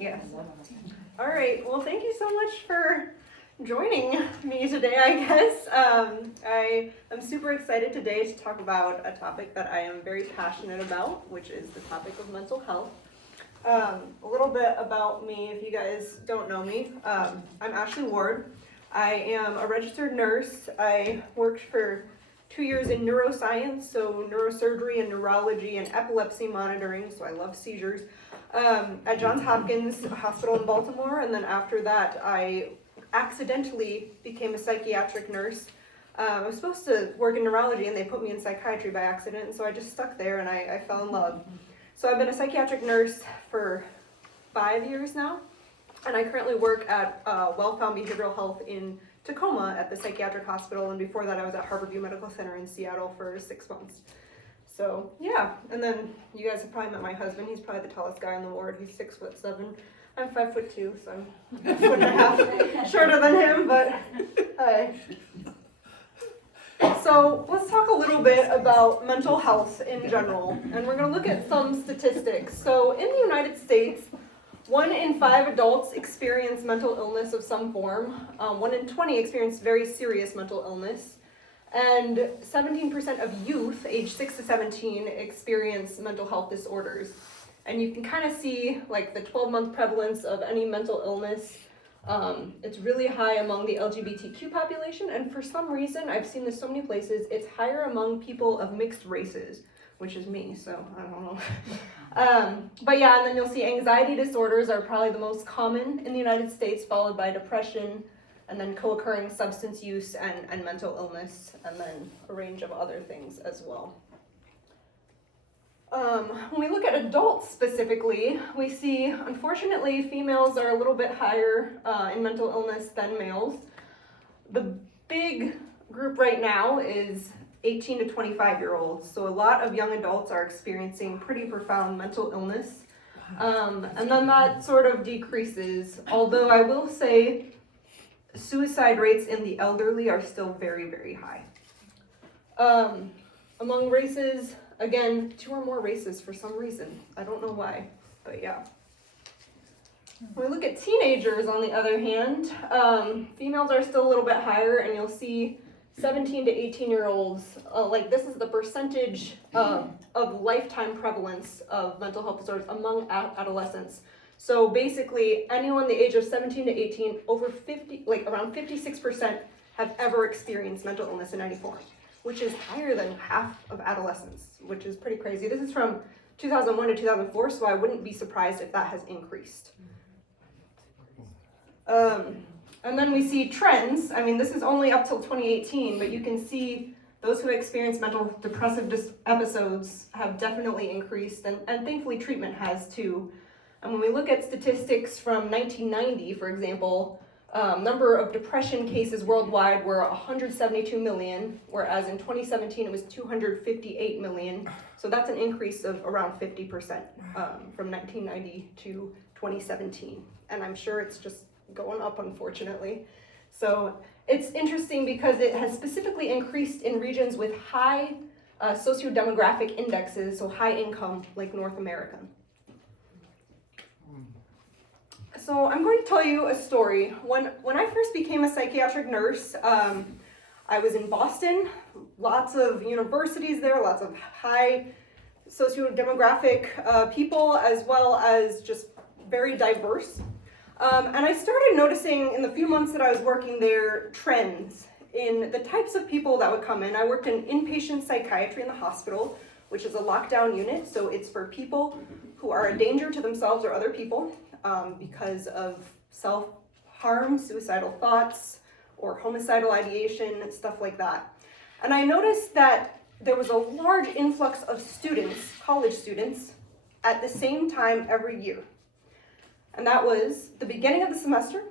Yes. All right. Well, thank you so much for joining me today, I guess. I am super excited today to talk about a topic that I am very passionate about, which is the topic of mental health. A little bit about me, if you guys don't know me. I'm Ashley Ward. I am a registered nurse. I worked for 2 years in neuroscience, so neurosurgery and neurology and epilepsy monitoring, so I love seizures, at Johns Hopkins Hospital in Baltimore, and then after that I accidentally became a psychiatric nurse. I was supposed to work in neurology and they put me in psychiatry by accident, and so I just stuck there and I fell in love. So I've been a psychiatric nurse for 5 years now, and I currently work at Wellfound Behavioral Health in Tacoma at the Psychiatric Hospital, and before that I was at Harborview Medical Center in Seattle for 6 months. So yeah, and then you guys have probably met my husband. He's probably the tallest guy in the ward. He's 6'7". I'm 5'2", so I'm a foot and a half shorter than him, but so let's talk a little bit about mental health in general, and we're going to look at some statistics. So in the United States, 1 in 5 adults experience mental illness of some form. 1 in 20 experience very serious mental illness. And 17% of youth, age 6 to 17, experience mental health disorders. And you can kind of see like the 12-month prevalence of any mental illness. It's really high among the LGBTQ population, and for some reason, I've seen this so many places, it's higher among people of mixed races, which is me, so I don't know. But yeah, and then you'll see anxiety disorders are probably the most common in the United States, followed by depression, and then co-occurring substance use and mental illness, and then a range of other things as well. When we look at adults specifically, we see, unfortunately, females are a little bit higher in mental illness than males. The big group right now is 18 to 25-year-olds, so a lot of young adults are experiencing pretty profound mental illness, and then that sort of decreases, although I will say suicide rates in the elderly are still very, very high. Among races, again, 2 or more races for some reason. I don't know why, but yeah. When we look at teenagers, on the other hand, females are still a little bit higher, and you'll see 17 to 18-year-olds, like this is the percentage of lifetime prevalence of mental health disorders among adolescents. So basically, anyone the age of 17 to 18, around 56% have ever experienced mental illness in any form, which is higher than half of adolescents, which is pretty crazy. This is from 2001 to 2004, so I wouldn't be surprised if that has increased. And then we see trends. I mean, this is only up till 2018, but you can see those who experience mental depressive episodes have definitely increased, and thankfully treatment has too. And when we look at statistics from 1990, for example, number of depression cases worldwide were 172 million, whereas in 2017 it was 258 million. So that's an increase of around 50% from 1990 to 2017. And I'm sure it's just going up, unfortunately. So it's interesting because it has specifically increased in regions with high sociodemographic indexes, so high income, like North America. So I'm going to tell you a story. When I first became a psychiatric nurse, I was in Boston, lots of universities there, lots of high sociodemographic people, as well as just very diverse. And I started noticing in the few months that I was working there trends in the types of people that would come in. I worked in inpatient psychiatry in the hospital, which is a lockdown unit, so it's for people who are a danger to themselves or other people because of self-harm, suicidal thoughts, or homicidal ideation, stuff like that. And I noticed that there was a large influx of students, college students, at the same time every year. And that was the beginning of the semester,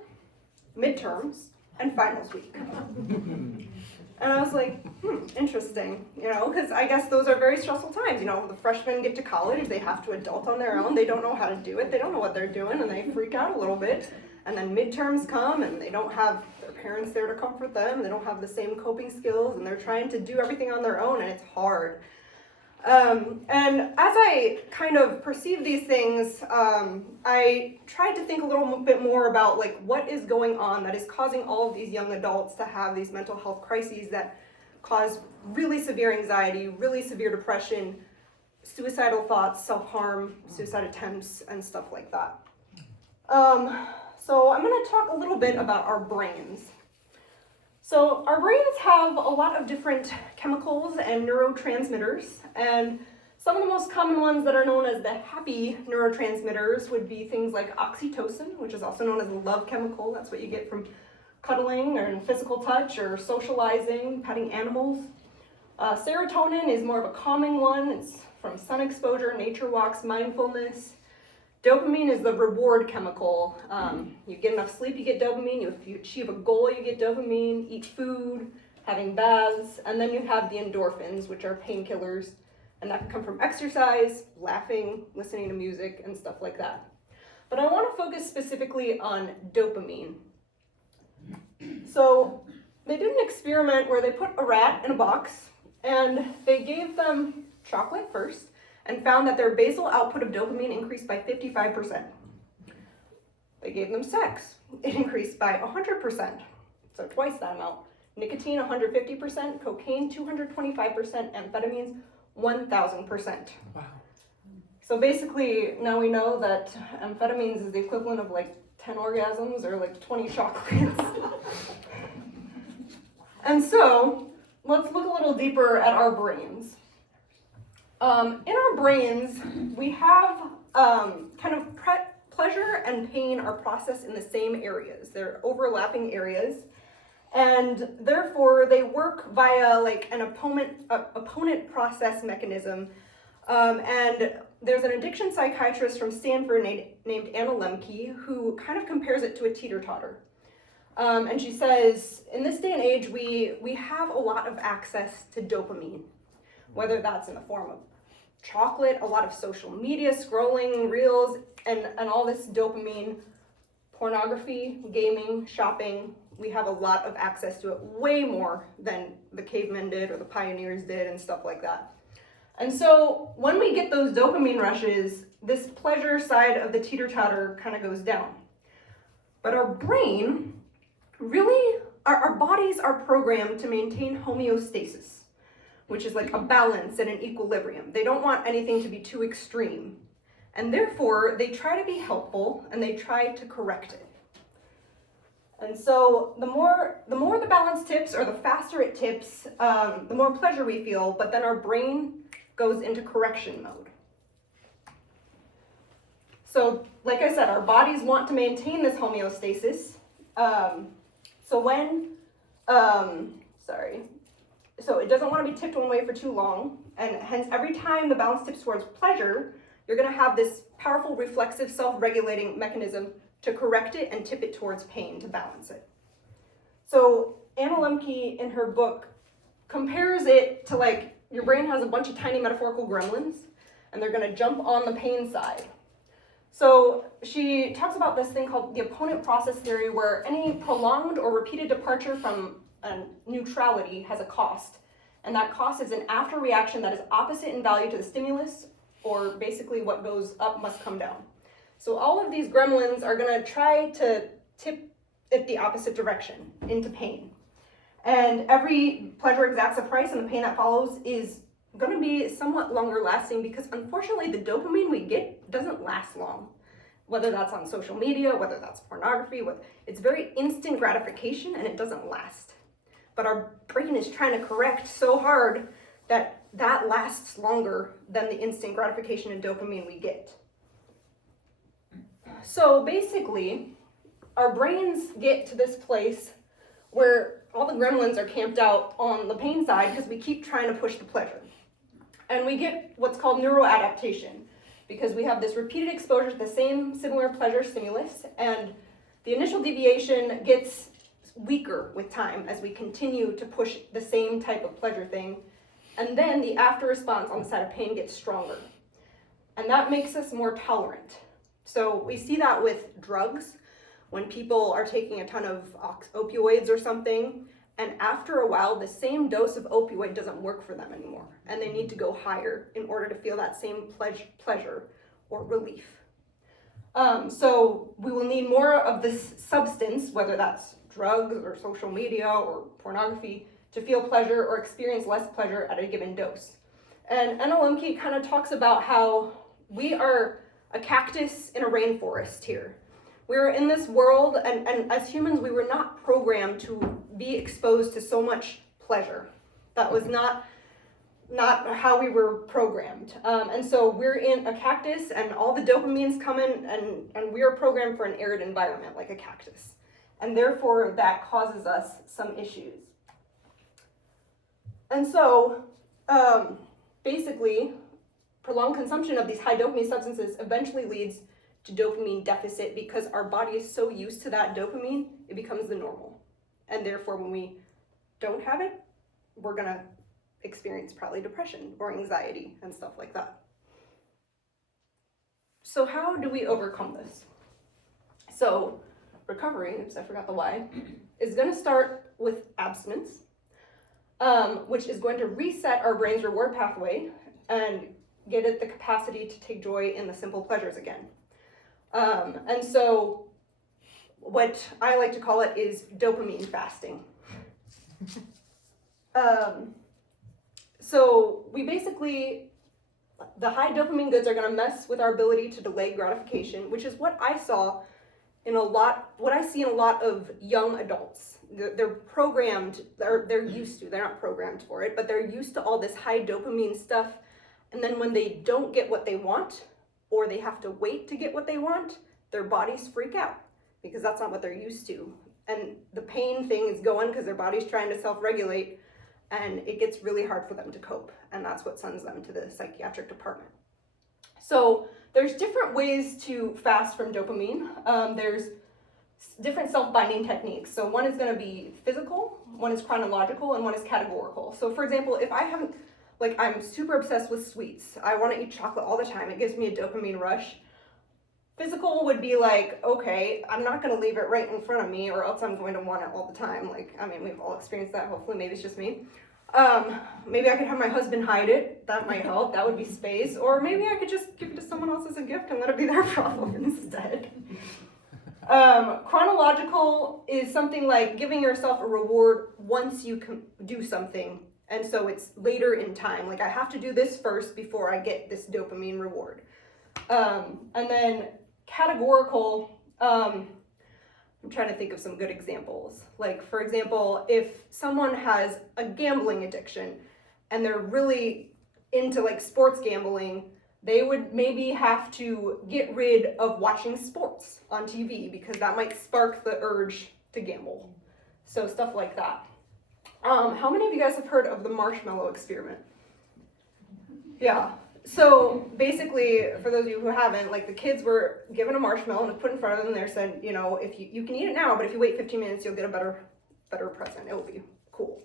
midterms, and finals week. And I was like, interesting, because I guess those are very stressful times. The freshmen get to college, they have to adult on their own, they don't know how to do it, they don't know what they're doing, and they freak out a little bit. And then midterms come, and they don't have their parents there to comfort them, they don't have the same coping skills, and they're trying to do everything on their own, and it's hard. And as I kind of perceive these things, I tried to think a little bit more about like what is going on that is causing all of these young adults to have these mental health crises that cause really severe anxiety, really severe depression, suicidal thoughts, self-harm, suicide attempts, and stuff like that. So I'm going to talk a little bit about our brains. So our brains have a lot of different chemicals and neurotransmitters, and some of the most common ones that are known as the happy neurotransmitters would be things like oxytocin, which is also known as a love chemical. That's what you get from cuddling or physical touch or socializing, petting animals. Serotonin is more of a calming one. It's from sun exposure, nature walks, mindfulness. Dopamine is the reward chemical. You get enough sleep, you get dopamine. If you achieve a goal, you get dopamine. Eat food, having baths. And then you have the endorphins, which are painkillers. And that can come from exercise, laughing, listening to music, and stuff like that. But I want to focus specifically on dopamine. So they did an experiment where they put a rat in a box, and they gave them chocolate first, and found that their basal output of dopamine increased by 55%. They gave them sex. It increased by 100%, so twice that amount. Nicotine, 150%, cocaine, 225%, amphetamines, 1,000%. Wow. So basically, now we know that amphetamines is the equivalent of like 10 orgasms or like 20 chocolates. And so, let's look a little deeper at our brains. In our brains, we have kind of pleasure and pain are processed in the same areas. They're overlapping areas, and therefore they work via like an opponent process mechanism. And there's an addiction psychiatrist from Stanford named Anna Lembke who kind of compares it to a teeter-totter. And she says, in this day and age, we have a lot of access to dopamine, whether that's in the form of chocolate, a lot of social media, scrolling, reels, and all this dopamine, pornography, gaming, shopping. We have a lot of access to it, way more than the cavemen did or the pioneers did and stuff like that. And so when we get those dopamine rushes, this pleasure side of the teeter-totter kind of goes down. But our brain, really, our bodies are programmed to maintain homeostasis, which is like a balance and an equilibrium. They don't want anything to be too extreme. And therefore, they try to be helpful and they try to correct it. And so the more the balance tips or the faster it tips, the more pleasure we feel, but then our brain goes into correction mode. So like I said, our bodies want to maintain this homeostasis. So it doesn't want to be tipped one way for too long, and hence every time the balance tips towards pleasure, you're going to have this powerful reflexive self-regulating mechanism to correct it and tip it towards pain to balance it. So Anna Lembke in her book compares it to like your brain has a bunch of tiny metaphorical gremlins, and they're going to jump on the pain side. So she talks about this thing called the opponent process theory, where any prolonged or repeated departure from neutrality has a cost, and that cost is an after reaction that is opposite in value to the stimulus, or basically what goes up must come down. So all of these gremlins are going to try to tip it the opposite direction into pain, and every pleasure exacts a price, and the pain that follows is going to be somewhat longer lasting, because unfortunately the dopamine we get doesn't last long, whether that's on social media, whether that's pornography. It's very instant gratification and it doesn't last. But our brain is trying to correct so hard that lasts longer than the instant gratification and dopamine we get. So basically, our brains get to this place where all the gremlins are camped out on the pain side because we keep trying to push the pleasure. And we get what's called neuroadaptation, because we have this repeated exposure to the same similar pleasure stimulus, and the initial deviation gets weaker with time as we continue to push the same type of pleasure thing, and then the after response on the side of pain gets stronger. And that makes us more tolerant. So we see that with drugs, when people are taking a ton of opioids or something, And after a while, the same dose of opioid doesn't work for them anymore, and they need to go higher in order to feel that same pleasure or relief. So we will need more of this substance, whether that's drugs or social media or pornography, to feel pleasure or experience less pleasure at a given dose. And Anna Lembke kind of talks about how we are a cactus in a rainforest here. We're in this world, and as humans, we were not programmed to be exposed to so much pleasure. That was not how we were programmed. And so we're in a cactus, and all the dopamines come in, and we are programmed for an arid environment like a cactus. And therefore, that causes us some issues. And so, basically, prolonged consumption of these high dopamine substances eventually leads to dopamine deficit because our body is so used to that dopamine, it becomes the normal. And therefore, when we don't have it, we're gonna experience probably depression or anxiety and stuff like that. So how do we overcome this? So recovery, oops, I forgot the why, is gonna start with abstinence, which is going to reset our brain's reward pathway and get it the capacity to take joy in the simple pleasures again. And so what I like to call it is dopamine fasting. So we basically, the high dopamine goods are going to mess with our ability to delay gratification, which is what I see in a lot of young adults. They're programmed, they're used to, they're not programmed for it, but they're used to all this high dopamine stuff. And then when they don't get what they want, or they have to wait to get what they want, their bodies freak out because that's not what they're used to. And the pain thing is going because their body's trying to self-regulate, and it gets really hard for them to cope. And that's what sends them to the psychiatric department. So there's different ways to fast from dopamine. There's different self-binding techniques. So one is going to be physical, one is chronological, and one is categorical. So for example, if I haven't, I'm super obsessed with sweets. I want to eat chocolate all the time. It gives me a dopamine rush. Physical would be like, okay, I'm not going to leave it right in front of me or else I'm going to want it all the time. We've all experienced that. Hopefully, maybe it's just me. Maybe I could have my husband hide it. That might help. That would be space. Or maybe I could just give it to someone else as a gift and let it be their problem instead. Chronological is something like giving yourself a reward once you can do something. And so it's later in time. I have to do this first before I get this dopamine reward. And then categorical, I'm trying to think of some good examples. For example, if someone has a gambling addiction and they're really into sports gambling, they would maybe have to get rid of watching sports on TV because that might spark the urge to gamble. So stuff like that. How many of you guys have heard of the marshmallow experiment? Yeah. So basically, for those of you who haven't, the kids were given a marshmallow and put in front of them. They said, if you can eat it now, but if you wait 15 minutes, you'll get a better present. It will be cool.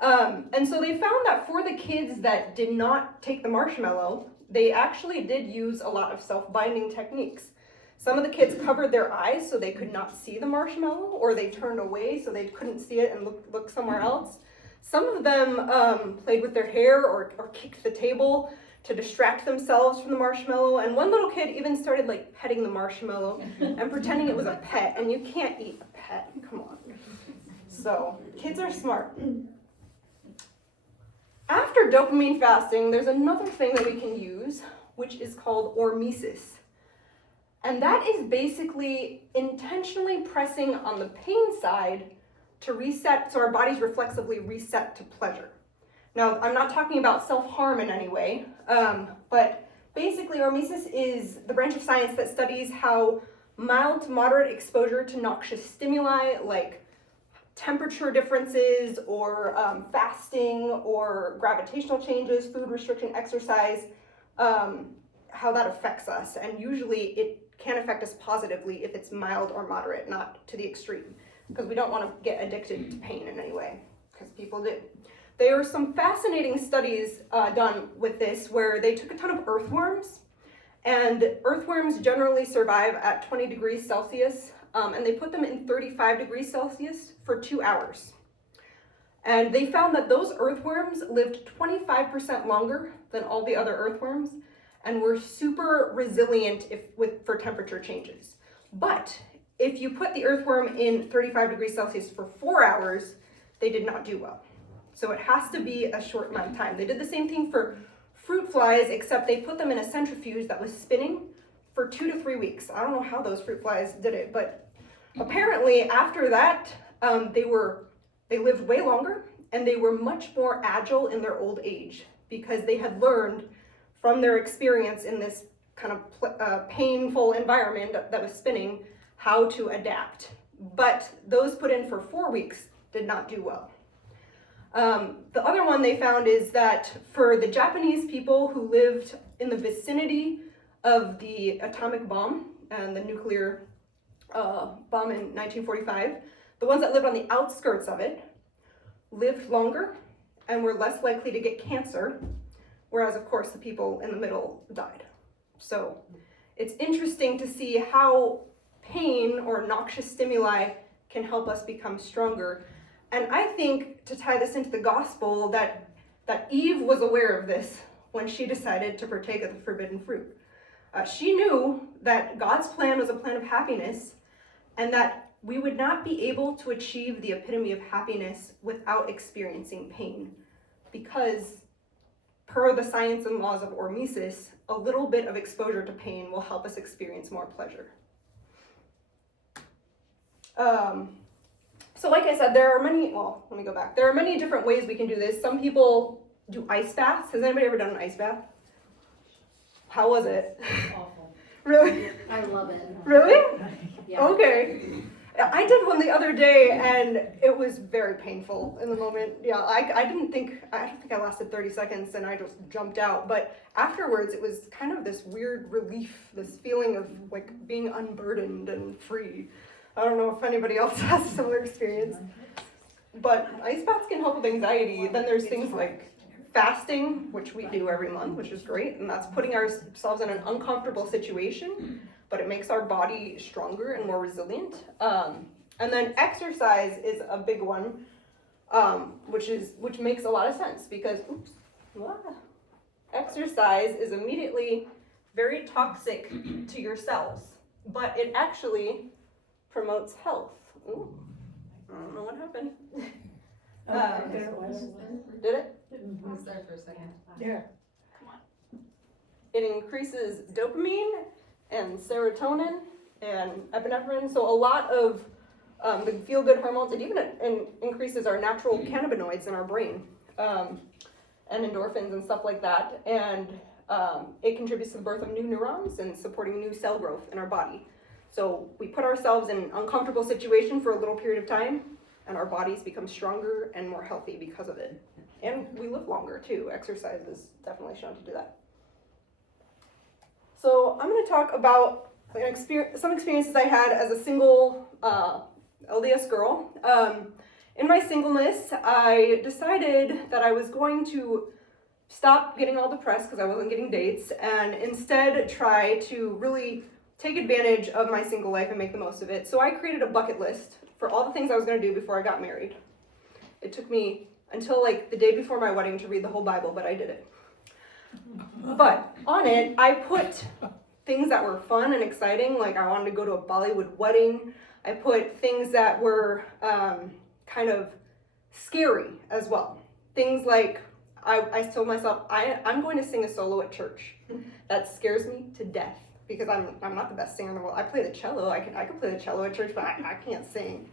And so they found that for the kids that did not take the marshmallow, they actually did use a lot of self-binding techniques. Some of the kids covered their eyes so they could not see the marshmallow, or they turned away so they couldn't see it and look somewhere else. Some of them played with their hair or kicked the table to distract themselves from the marshmallow. And one little kid even started petting the marshmallow and pretending it was a pet. And you can't eat a pet, come on. So kids are smart. After dopamine fasting, there's another thing that we can use, which is called hormesis. And that is basically intentionally pressing on the pain side to reset, so our bodies reflexively reset to pleasure. Now, I'm not talking about self-harm in any way, but basically hormesis is the branch of science that studies how mild to moderate exposure to noxious stimuli like temperature differences or fasting or gravitational changes, food restriction, exercise, how that affects us. And usually it can affect us positively if it's mild or moderate, not to the extreme, because we don't want to get addicted to pain in any way, because people do. There were some fascinating studies done with this where they took a ton of earthworms, and earthworms generally survive at 20 degrees Celsius, and they put them in 35 degrees Celsius for 2 hours. And they found that those earthworms lived 25% longer than all the other earthworms and were super resilient for temperature changes. But if you put the earthworm in 35 degrees Celsius for 4 hours, they did not do well. So it has to be a short amount of time. They did the same thing for fruit flies, except they put them in a centrifuge that was spinning for 2 to 3 weeks. I don't know how those fruit flies did it, but apparently after that, they lived way longer and they were much more agile in their old age because they had learned from their experience in this kind of painful environment that was spinning how to adapt. But those put in for 4 weeks did not do well. The other one they found is that for the Japanese people who lived in the vicinity of the atomic bomb and the nuclear bomb in 1945, the ones that lived on the outskirts of it lived longer and were less likely to get cancer, whereas of course the people in the middle died. So it's interesting to see how pain or noxious stimuli can help us become stronger. And I think, to tie this into the gospel, that Eve was aware of this when she decided to partake of the forbidden fruit. She knew that God's plan was a plan of happiness and that we would not be able to achieve the epitome of happiness without experiencing pain, because per the science and laws of hormesis, a little bit of exposure to pain will help us experience more pleasure. So like I said, there are many different ways we can do this. Some people do ice baths. Has anybody ever done an ice bath? How was it? Awful. Really? I love it. Really? Yeah. Okay. I did one the other day and it was very painful in the moment. Yeah, I don't think I lasted 30 seconds and I just jumped out. But afterwards it was kind of this weird relief, this feeling of like being unburdened and free. I don't know if anybody else has a similar experience. But ice baths can help with anxiety. Then there's things like fasting, which we do every month, which is great. And that's putting ourselves in an uncomfortable situation, but it makes our body stronger and more resilient. And then exercise is a big one, which makes a lot of sense because exercise is immediately very toxic to your cells, but it actually promotes health. Ooh, I don't know what happened. Did it? I was there for a second. Yeah. It increases dopamine and serotonin and epinephrine, so a lot of the feel-good hormones. It even increases our natural cannabinoids in our brain, and endorphins and stuff like that. And it contributes to the birth of new neurons and supporting new cell growth in our body. So we put ourselves in an uncomfortable situation for a little period of time, and our bodies become stronger and more healthy because of it. And we live longer too. Exercise is definitely shown to do that. So I'm going to talk about some experiences I had as a single LDS girl. In my singleness, I decided that I was going to stop getting all depressed because I wasn't getting dates, and instead try to really take advantage of my single life and make the most of it. So I created a bucket list for all the things I was going to do before I got married. It took me until like the day before my wedding to read the whole Bible, but I did it. But on it, I put things that were fun and exciting, like I wanted to go to a Bollywood wedding. I put things that were kind of scary as well. Things like I told myself, I'm going to sing a solo at church. That scares me to death because I'm not the best singer in the world. I play the cello. I can play the cello at church, but I can't sing.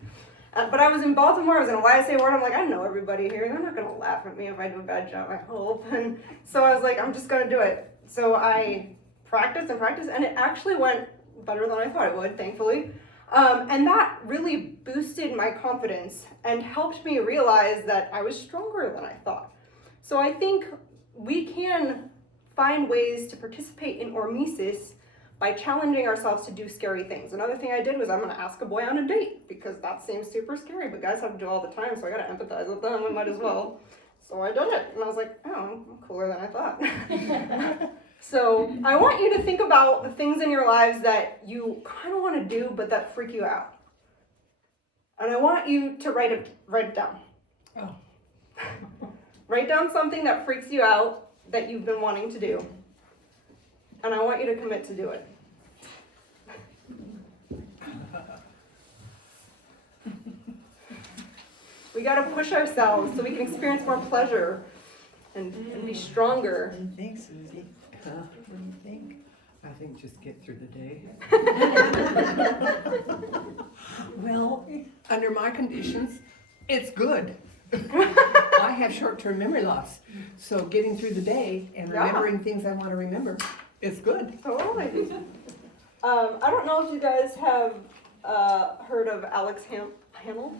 But I was in Baltimore. I was in a YSA ward. I'm like, I know everybody here. They're not going to laugh at me if I do a bad job, I hope. And so I was like, I'm just going to do it. So I practiced, and it actually went better than I thought it would, thankfully. And that really boosted my confidence and helped me realize that I was stronger than I thought. So I think we can find ways to participate in hormesis by challenging ourselves to do scary things. Another thing I did was I'm going to ask a boy on a date because that seems super scary, but guys have to do it all the time, so I got to empathize with them. I might as well. So I did it, and I was like, oh, I'm cooler than I thought. So I want you to think about the things in your lives that you kind of want to do, but that freak you out. And I want you to write it down. Oh. Write down something that freaks you out that you've been wanting to do. And I want you to commit to do it. We got to push ourselves so we can experience more pleasure and be stronger. What do you think, Susie? What do you think? I think just get through the day. Well, Under my conditions, it's good. I have short-term memory loss, so getting through the day and remembering things I want to remember, it's good. Totally. I don't know if you guys have heard of Alex Hanel.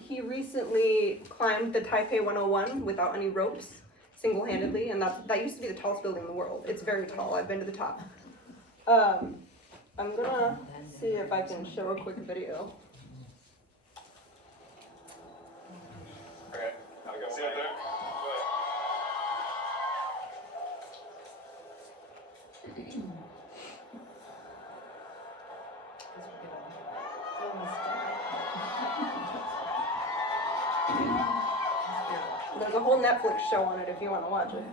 He recently climbed the Taipei 101 without any ropes, single-handedly, and that used to be the tallest building in the world. It's very tall. I've been to the top. I'm gonna see if I can show a quick video. Okay, gotta go see out there. There's a whole Netflix show on it if you want to watch it.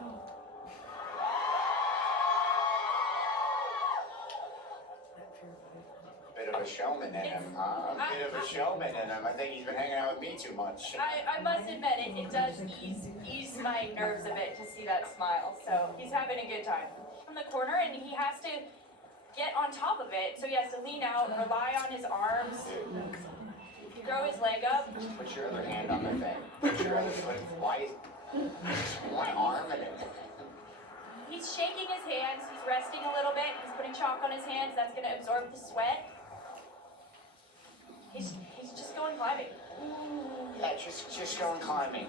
Bit of a showman in him, huh? A bit of a showman in him. I think he's been hanging out with me too much. I must admit, it does ease my nerves a bit to see that smile. So he's having a good time. From the corner, and he has to get on top of it. So he has to lean out, rely on his arms, throw his leg up. Just put your other hand on the thing. Put your other foot. Why? Just one arm in it. He's shaking his hands. He's resting a little bit. He's putting chalk on his hands. That's going to absorb the sweat. He's just going climbing. Yeah, just going climbing.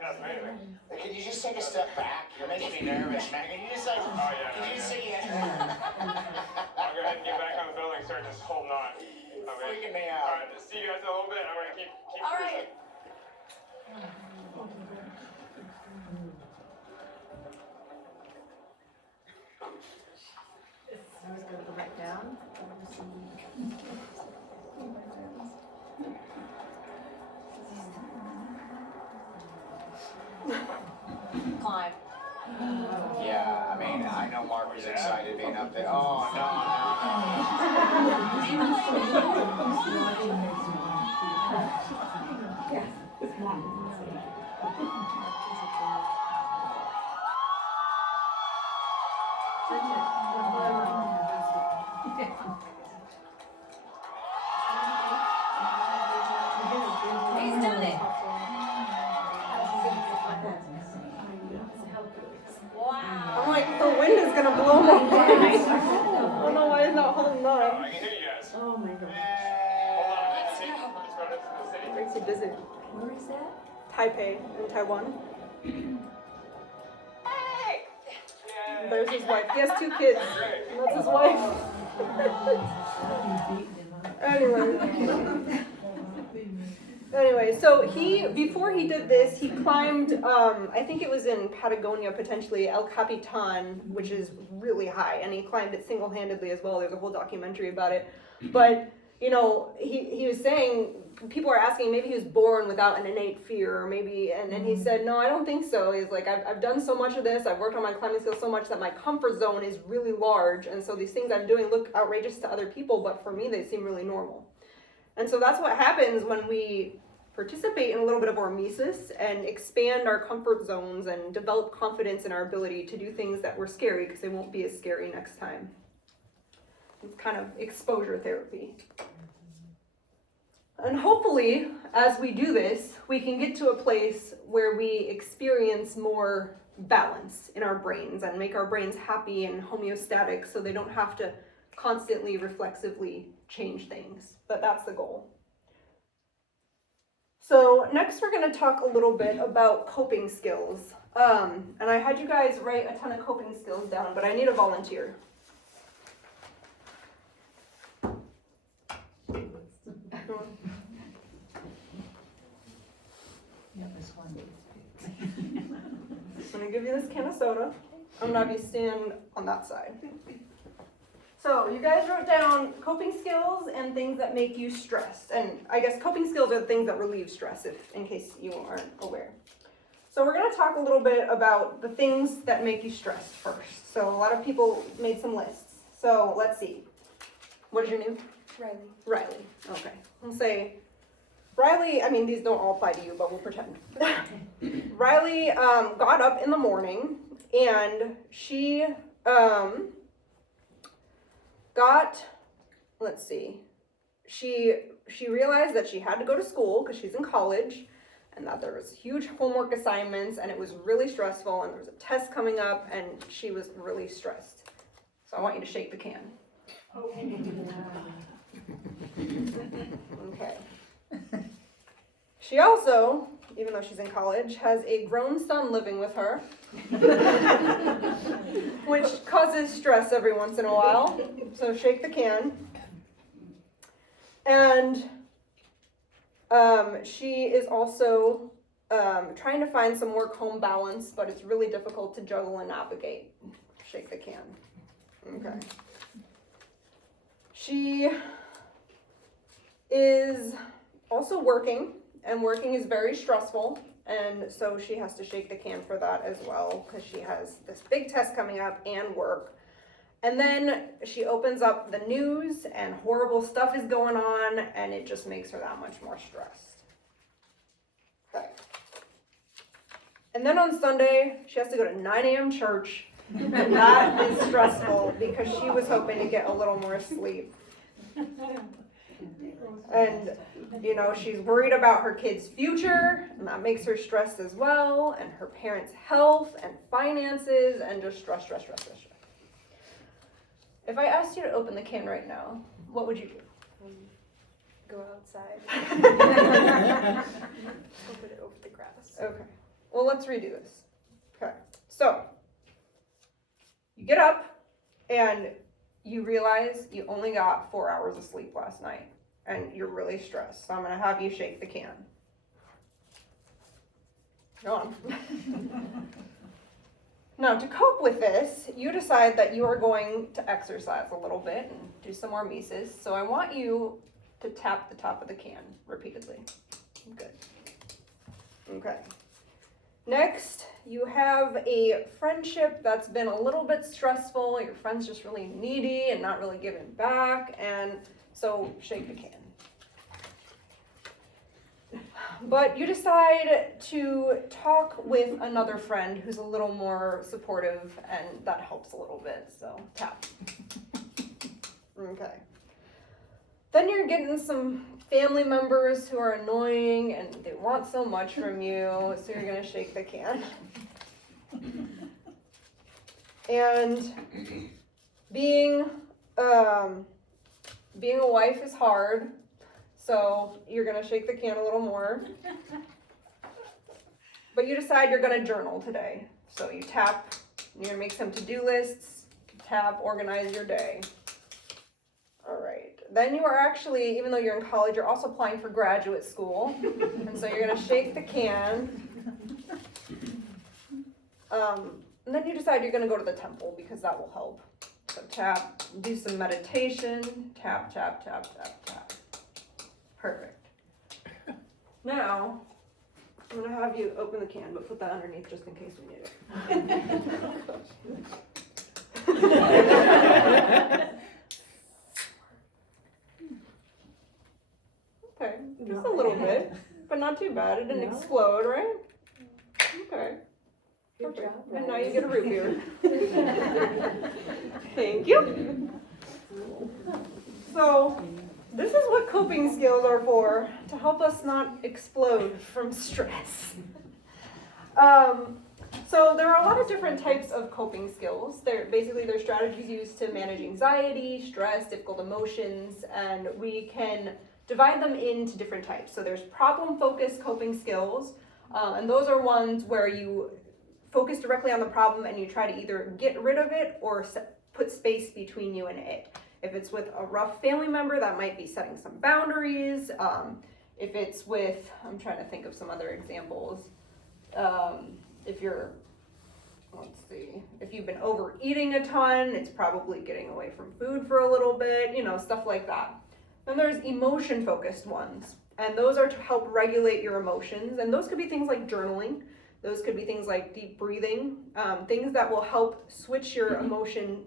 That's amazing. Can you just take a step back? You're making me nervous, man. Can you just like? Oh, yeah, Can you just say yeah? I'll go ahead and get back on the building, start just holding on. Freaking me out. Alright, see you guys in a little bit. I'm gonna keep All cruising. right. I was going to go back down. Climb. Yeah, I mean, I know Mark was excited being up there. Oh He's done it. Wow. I'm like, the wind is gonna blow my face. I don't know why it's not holding Oh, on. I can hear you guys. Oh my God. Hold on, let's see. Let's go to the city. Makes you dizzy. Where is that? Taipei in Taiwan. Hey! Yay. There's his wife. He has 2 kids. Great. And that's his wife. Anyway, so before he did this, he climbed, I think it was in Patagonia potentially, El Capitan, which is really high, and he climbed it single-handedly as well. There's a whole documentary about it. But, you know, he was saying, people are asking, maybe he was born without an innate fear, or maybe, and he said, no, I don't think so. He's like, I've done so much of this, I've worked on my climbing skills so much that my comfort zone is really large, and so these things I'm doing look outrageous to other people, but for me, they seem really normal. And so that's what happens when we participate in a little bit of hormesis and expand our comfort zones and develop confidence in our ability to do things that were scary because they won't be as scary next time. It's kind of exposure therapy. And hopefully, as we do this, we can get to a place where we experience more balance in our brains and make our brains happy and homeostatic so they don't have to constantly reflexively change things. But that's the goal. So next we're going to talk a little bit about coping skills. And I had you guys write a ton of coping skills down, but I need a volunteer. Yeah, this one. I'm going to give you this can of soda. I'm gonna have you stand on that side. So you guys wrote down coping skills and things that make you stressed. And I guess coping skills are the things that relieve stress, in case you aren't aware. So we're gonna talk a little bit about the things that make you stressed first. So a lot of people made some lists. So let's see. What is your name? Riley. Okay. We'll say Riley, I mean, these don't all apply to you, but we'll pretend. Riley got up in the morning and she she realized that she had to go to school because she's in college and that there was huge homework assignments and it was really stressful and there was a test coming up and she was really stressed. So I want you to shake the can. Okay. She also, even though she's in college, has a grown son living with her, which causes stress every once in a while. So shake the can. And she is also trying to find some work-home balance, but it's really difficult to juggle and navigate. Shake the can. Okay. She is also working, and working is very stressful, and so she has to shake the can for that as well, because she has this big test coming up and work. And then she opens up the news, and horrible stuff is going on, and it just makes her that much more stressed. Okay. And then on Sunday, she has to go to 9 a.m. church, and that is stressful because she was hoping to get a little more sleep. And, you know, she's worried about her kid's future, and that makes her stressed as well, and her parents' health and finances, and just stress. If I asked you to open the can right now, what would you do? Go outside. Open it over the grass. Okay. Well, let's redo this. Okay. So, you get up, and you realize you only got 4 hours of sleep last night, and you're really stressed. So I'm going to have you shake the can. Go on. Now, to cope with this, you decide that you are going to exercise a little bit and do some more Mises. So I want you to tap the top of the can repeatedly. Good. Okay. Next, you have a friendship that's been a little bit stressful. Your friend's just really needy and not really giving back, and so shake the can. But you decide to talk with another friend who's a little more supportive, and that helps a little bit, so tap. Okay. Then you're getting some family members who are annoying and they want so much from you, so you're gonna shake the can. And being a wife is hard, so you're gonna shake the can a little more. But you decide you're gonna journal today. So you tap, you're gonna make some to-do lists, tap, organize your day. All right. Then you are actually, even though you're in college, you're also applying for graduate school. And so you're gonna shake the can. And then you decide you're gonna go to the temple because that will help. So tap, do some meditation, tap, tap, tap, tap, tap. Perfect. Now, I'm gonna have you open the can, but put that underneath just in case we need it. Okay, just a little bit, but not too bad. It didn't explode, right? Okay. Good job. And now you get a root beer. Thank you. So, this is what coping skills are for, to help us not explode from stress. So there are a lot of different types of coping skills. They're strategies used to manage anxiety, stress, difficult emotions, and we can divide them into different types. So there's problem-focused coping skills, and those are ones where you focus directly on the problem and you try to either get rid of it or put space between you and it. If it's with a rough family member, that might be setting some boundaries. If it's with, I'm trying to think of some other examples. If you're let's see, if you've been overeating a ton, it's probably getting away from food for a little bit, stuff like that. Then there's emotion-focused ones, and those are to help regulate your emotions, and those could be things like journaling. Those could be things like deep breathing, things that will help switch your emotional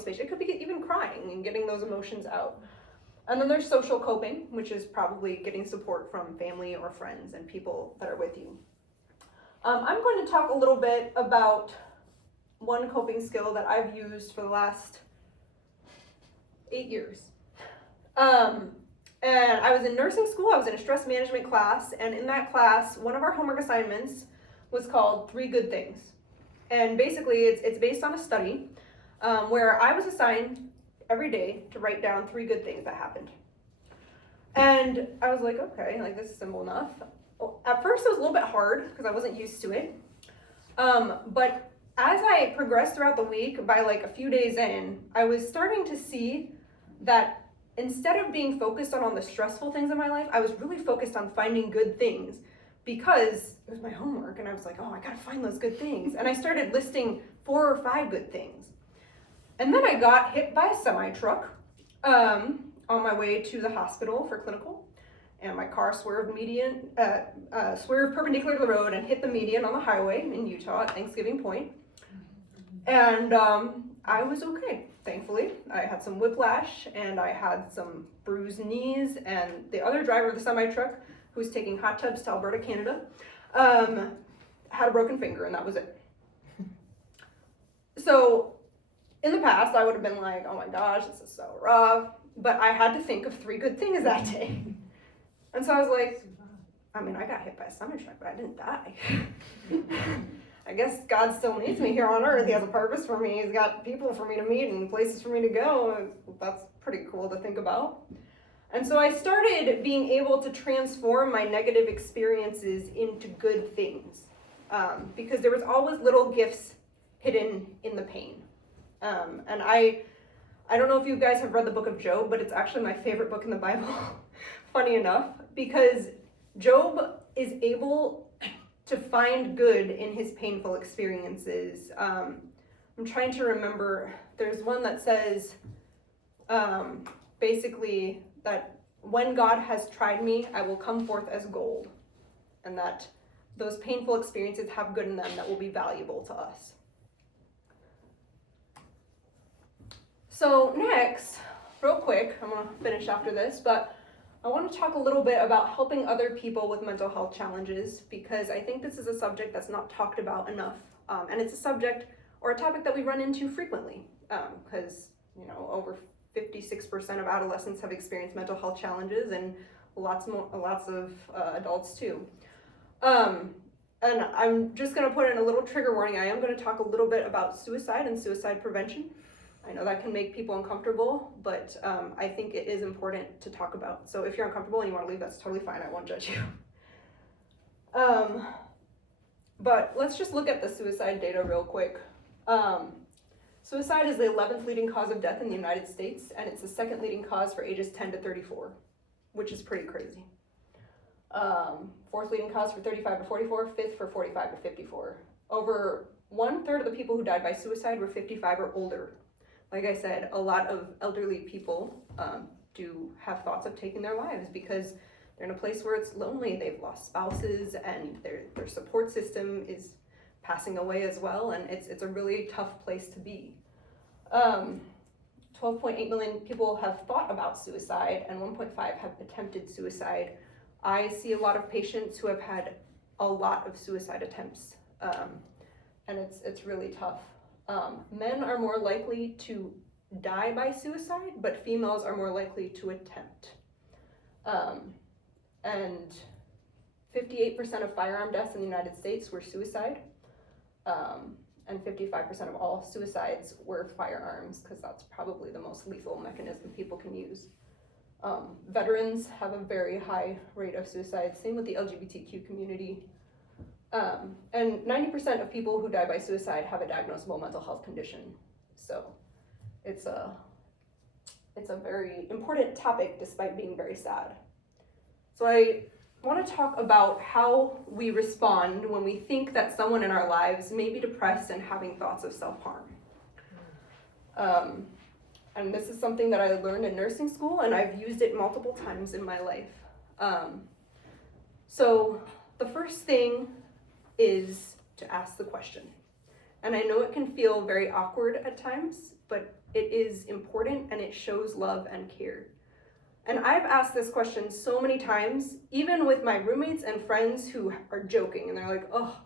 space. It could be even crying and getting those emotions out. And then there's social coping, which is probably getting support from family or friends and people that are with you. I'm going to talk a little bit about one coping skill that I've used for the last 8 years. And I was in nursing school, I was in a stress management class, and in that class, one of our homework assignments was called 3 Good Things. And basically, it's based on a study where I was assigned every day to write down 3 good things that happened. And I was like, okay, this is simple enough. At first, it was a little bit hard because I wasn't used to it. But as I progressed throughout the week, by a few days in, I was starting to see that instead of being focused on the stressful things in my life, I was really focused on finding good things because it was my homework and I was like, oh, I gotta find those good things. And I started listing 4 or 5 good things. And then I got hit by a semi-truck on my way to the hospital for clinical. And my car swerved perpendicular to the road and hit the median on the highway in Utah at Thanksgiving Point. And I was okay, thankfully. I had some whiplash and I had some bruised knees, and the other driver of the semi-truck, who was taking hot tubs to Alberta, Canada, had a broken finger, and that was it. So in the past, I would have been like, oh my gosh, this is so rough. But I had to think of 3 good things that day. And so I was like, I got hit by a semi-truck, but I didn't die. I guess God still needs me here on earth. He has a purpose for me. He's got people for me to meet and places for me to go. That's pretty cool to think about. And so I started being able to transform my negative experiences into good things, because there was always little gifts hidden in the pain. And I don't know if you guys have read the book of Job, but it's actually my favorite book in the Bible, funny enough, because Job is able to find good in his painful experiences. I'm trying to remember, there's one that says, basically, that when God has tried me, I will come forth as gold, and that those painful experiences have good in them that will be valuable to us. So next, real quick, I'm gonna finish after this, but I want to talk a little bit about helping other people with mental health challenges, because I think this is a subject that's not talked about enough, and it's a subject or a topic that we run into frequently, because over 56% of adolescents have experienced mental health challenges, and lots of adults too. And I'm just going to put in a little trigger warning. I am going to talk a little bit about suicide and suicide prevention. I know that can make people uncomfortable, but I think it is important to talk about. So if you're uncomfortable and you want to leave, that's totally fine. I won't judge you. But let's just look at the suicide data real quick. Suicide is the 11th leading cause of death in the United States, and it's the 2nd leading cause for ages 10 to 34, which is pretty crazy. 4th leading cause for 35 to 44, 5th for 45 to 54. Over 1/3 of the people who died by suicide were 55 or older. Like I said, a lot of elderly people do have thoughts of taking their lives because they're in a place where it's lonely, they've lost spouses, and their support system is passing away as well, and it's a really tough place to be. 12.8 million people have thought about suicide, and 1.5 have attempted suicide. I see a lot of patients who have had a lot of suicide attempts, and it's really tough. Men are more likely to die by suicide, but females are more likely to attempt. And 58% of firearm deaths in the United States were suicide, and 55% of all suicides were firearms, because that's probably the most lethal mechanism people can use. Veterans have a very high rate of suicide, same with the LGBTQ community. And 90% of people who die by suicide have a diagnosable mental health condition. So it's a very important topic despite being very sad. So I want to talk about how we respond when we think that someone in our lives may be depressed and having thoughts of self-harm. And this is something that I learned in nursing school, and I've used it multiple times in my life. So the first thing is to ask the question. And I know it can feel very awkward at times, but it is important and it shows love and care. And I've asked this question so many times, even with my roommates and friends who are joking, and they're like, oh,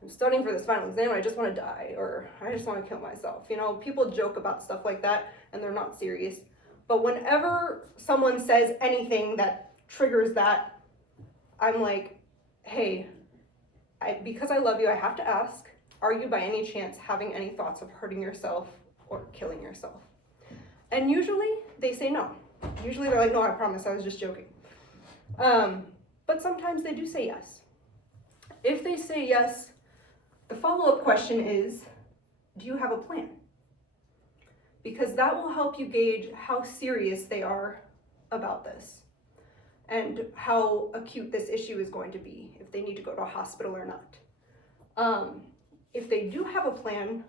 I'm studying for this final exam and I just want to die, or I just want to kill myself. You know, people joke about stuff like that and they're not serious. But whenever someone says anything that triggers that, I'm like, hey, because I love you, I have to ask, are you by any chance having any thoughts of hurting yourself or killing yourself? And usually they say no. Usually they're like, no, I promise, I was just joking. But sometimes they do say yes. If they say yes, the follow-up question is, do you have a plan? Because that will help you gauge how serious they are about this and how acute this issue is going to be, if they need to go to a hospital or not. If they do have a plan,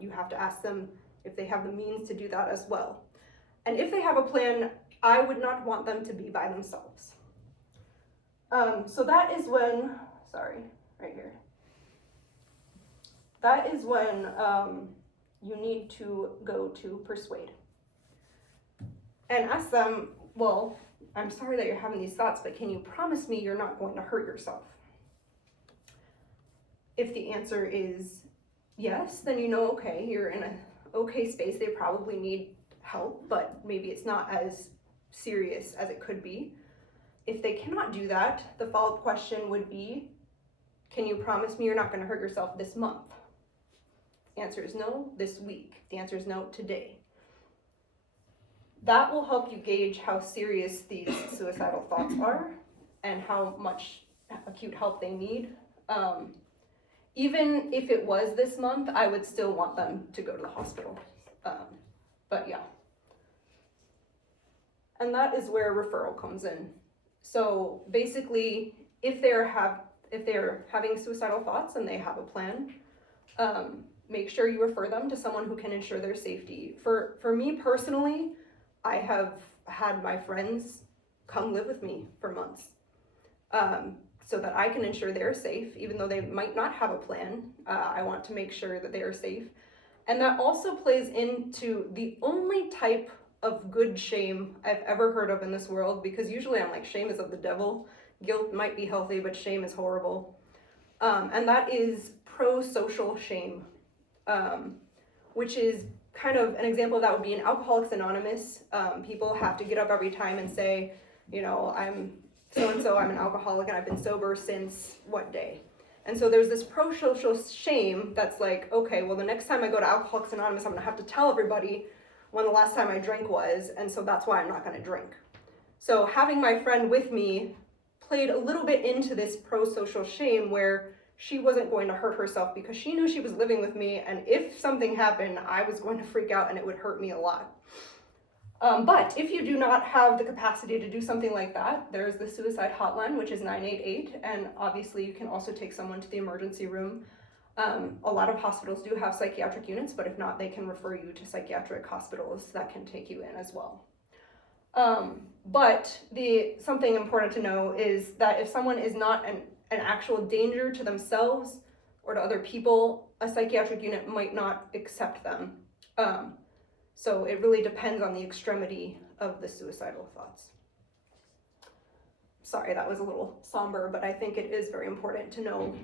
you have to ask them if they have the means to do that as well. And if they have a plan, I would not want them to be by themselves. So that is when, right here. That is when you need to go to persuade. And ask them, well, I'm sorry that you're having these thoughts, but can you promise me you're not going to hurt yourself? If the answer is yes, then you know, okay, you're in an okay space. They probably need help, but maybe it's not as serious as it could be. If they cannot do that, the follow-up question would be, can you promise me you're not going to hurt yourself this month? The answer is no, this week. The answer is no, today. That will help you gauge how serious these suicidal thoughts are and how much acute help they need. Even if it was this month, I would still want them to go to the hospital. But yeah. And that is where referral comes in. So basically, if they're having suicidal thoughts and they have a plan, make sure you refer them to someone who can ensure their safety. For me personally, I have had my friends come live with me for months, so that I can ensure they're safe, even though they might not have a plan. I want to make sure that they are safe. And that also plays into the only type of good shame I've ever heard of in this world, because usually I'm like, shame is of the devil. Guilt might be healthy, but shame is horrible. And that is pro-social shame, which is kind of an example of that would be in Alcoholics Anonymous. People have to get up every time and say, you know, I'm so-and-so, I'm an alcoholic and I've been sober since what day? And so there's this pro-social shame that's like, okay, well the next time I go to Alcoholics Anonymous, I'm gonna have to tell everybody when the last time I drank was, and so that's why I'm not gonna drink. So having my friend with me played a little bit into this pro-social shame where she wasn't going to hurt herself because she knew she was living with me, and if something happened, I was going to freak out and it would hurt me a lot. But if you do not have the capacity to do something like that, there's the suicide hotline, which is 988, and obviously you can also take someone to the emergency room. A lot of hospitals do have psychiatric units, but if not, they can refer you to psychiatric hospitals that can take you in as well. But something important to know is that if someone is not an actual danger to themselves or to other people, a psychiatric unit might not accept them. So it really depends on the extremity of the suicidal thoughts. Sorry, that was a little somber, but I think it is very important to know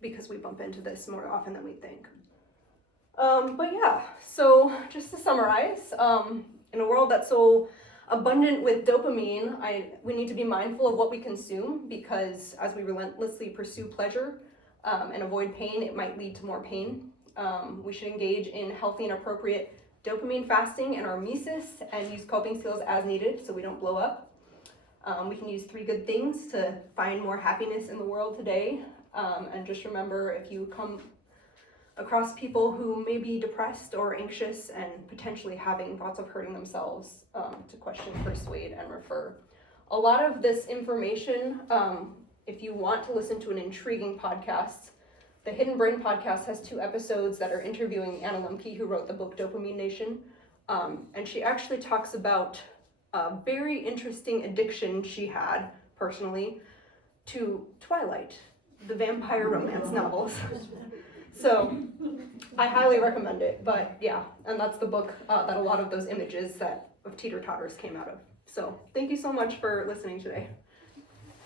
because we bump into this more often than we think. But yeah, so just to summarize, in a world that's so abundant with dopamine, we need to be mindful of what we consume, because as we relentlessly pursue pleasure and avoid pain, it might lead to more pain. We should engage in healthy and appropriate dopamine fasting and hormesis and use coping skills as needed so we don't blow up. We can use 3 good things to find more happiness in the world today. And just remember, if you come across people who may be depressed or anxious and potentially having thoughts of hurting themselves, to question, persuade, and refer. a lot of this information, if you want to listen to an intriguing podcast, the Hidden Brain podcast has 2 episodes that are interviewing Anna Lembke, who wrote the book Dopamine Nation. And she actually talks about a very interesting addiction she had, personally, to Twilight, the vampire romance novels. So I highly recommend it, but yeah, and that's the book that a lot of those images of teeter-totters came out of. So thank you so much for listening today.